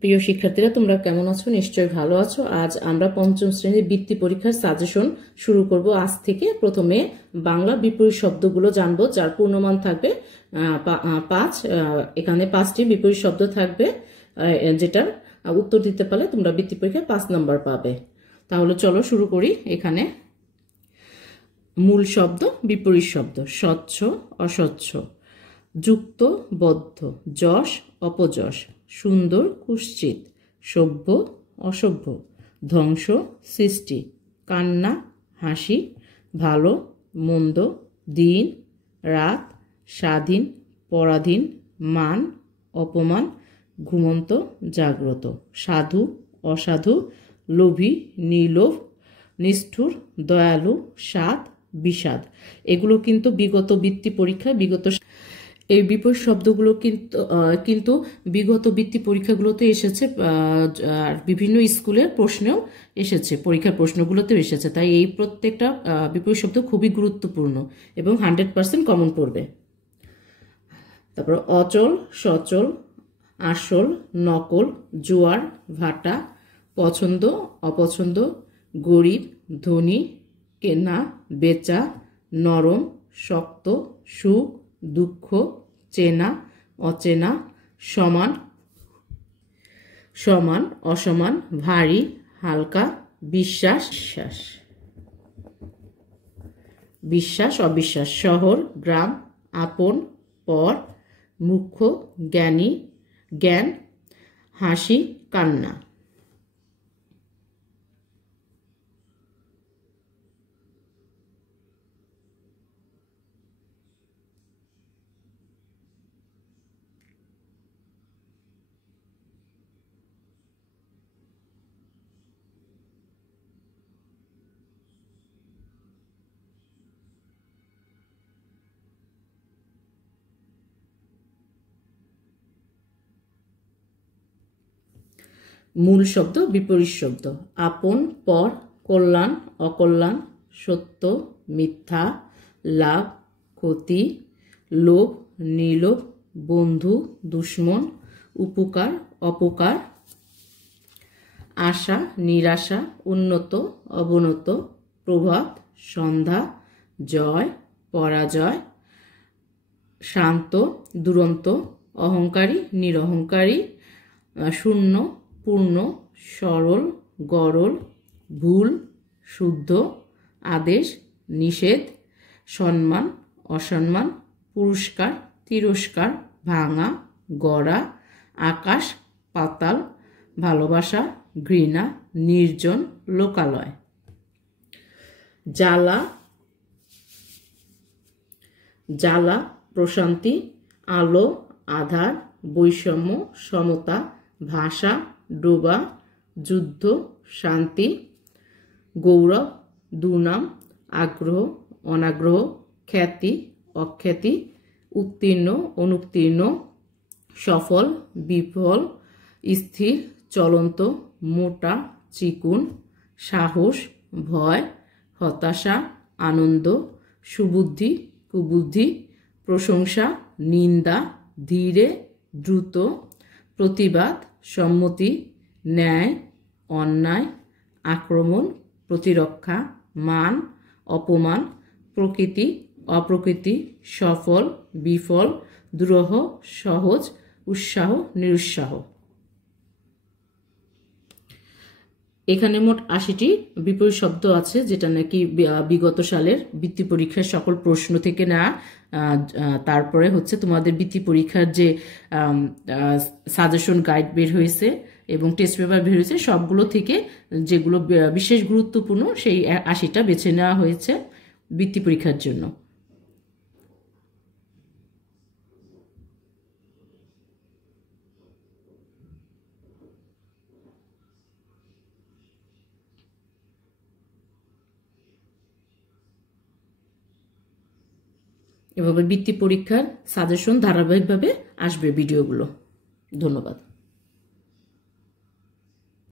প্রিয় শিক্ষার্থীরা, তোমরা কেমন আছো? নিশ্চয়ই ভালো আছো। আজ আমরা পঞ্চম শ্রেণীর বৃত্তি পরীক্ষার সাজেশন শুরু করব আজ থেকে। প্রথমে বাংলা বিপরীত শব্দগুলো জানবো, যার পূর্ণমান থাকবে 5। এখানে 5টি বিপরীত শব্দ থাকবে, যেটার উত্তর দিতে পারলে তোমরা বৃত্তি পরীক্ষায় 5 নাম্বার পাবে। তাহলে চলো শুরু করি। এখানে মূল শব্দ, বিপরীত শব্দ: স্বচ্ছ, অস্বচ্ছ; যুক্ত, বদ্ধ; যশ, অপযশ; সুন্দর, কুৎসিত; সভ্য, অসভ্য; ধ্বংস, সৃষ্টি; কান্না, হাসি; ভালো, মন্দ; দিন, রাত; স্বাধীন, পরাধীন; মান, অপমান; ঘুমন্ত, জাগ্রত; সাধু, অসাধু; লোভী, নির্লোভ; নিষ্ঠুর, দয়ালু; স্বাদ, বিষাদ। এগুলো কিন্তু বিগত বৃত্তি পরীক্ষায় এই বিপরীত শব্দগুলো কিন্তু বিগত বৃত্তি পরীক্ষাগুলোতে এসেছে, আর বিভিন্ন স্কুলের প্রশ্নেও এসেছে, পরীক্ষার প্রশ্নগুলোতেও এসেছে। তাই এই প্রত্যেকটা বিপরীত শব্দ খুবই গুরুত্বপূর্ণ এবং 100% কমন পড়বে। তারপর অচল, সচল; আসল, নকল; জোয়ার, ভাটা; পছন্দ, অপছন্দ; গরিব, ধনী; কেনা, বেচা; নরম, শক্ত; সুখ, দুঃখ; চেনা, অচেনা; সমান, সমান, অসমান; ভারী, হালকা; বিশ্বাস, বিশ্বাস, অবিশ্বাস; শহর, গ্রাম; আপন, পর; মুখ্য, জ্ঞানী, জ্ঞান; হাসি, কান্না। মূল শব্দ, বিপরীত শব্দ: আপন, পর; কল্যাণ, অকল্যাণ; সত্য, মিথ্যা; লাভ, ক্ষতি; লোভ, নির্লোভ; বন্ধু, দুশ্মন; উপকার, অপকার; আশা, নিরাশা; উন্নত, অবনত; প্রভাত, সন্ধ্যা; জয়, পরাজয়; শান্ত, দুরন্ত; অহংকারী, নিরহংকারী; শূন্য, পূর্ণ; সরল, গরল; ভুল, শুদ্ধ; আদেশ, নিষেধ; সম্মান, অসম্মান; পুরস্কার, তিরস্কার; ভাঙা, গড়া; আকাশ, পাতাল; ভালোবাসা, ঘৃণা; নির্জন, লোকালয়। জ্বালা, জ্বালা, প্রশান্তি; আলো, আধার; বৈষম্য, সমতা; ভাষা, ডোবা; যুদ্ধ, শান্তি; গৌরব, দুর্নাম; আগ্রহ, অনাগ্রহ; খ্যাতি, অখ্যাতি; উত্তীর্ণ, অনুত্তীর্ণ; সফল, বিফল; স্থির, চলন্ত; মোটা, চিকুন; সাহস, ভয়; হতাশা, আনন্দ; সুবুদ্ধি, কুবুদ্ধি; প্রশংসা, নিন্দা; ধীরে, দ্রুত; প্রতিবাদ, সম্মতি; ন্যায়, অন্যায়; আক্রমণ, প্রতিরক্ষা; মান, অপমান; প্রকৃতি, অপ্রকৃতি; সফল, বিফল; দুরূহ, সহজ; উৎসাহ, নিরুৎসাহ। এখানে মোট 80টি বিপরীত শব্দ আছে, যেটা নাকি বিগত সালের বৃত্তি পরীক্ষার সকল প্রশ্ন থেকে নেওয়া। তারপরে হচ্ছে তোমাদের বৃত্তি পরীক্ষার যে সাজেশন গাইড বের হয়েছে এবং টেস্ট পেপার বের হয়েছে, সবগুলো থেকে যেগুলো বিশেষ গুরুত্বপূর্ণ সেই 80টা বেছে নেওয়া হয়েছে বৃত্তি পরীক্ষার জন্য। এভাবে বৃত্তি পরীক্ষার সাজেশন ধারাবাহিকভাবে আসবে ভিডিওগুলো। ধন্যবাদ।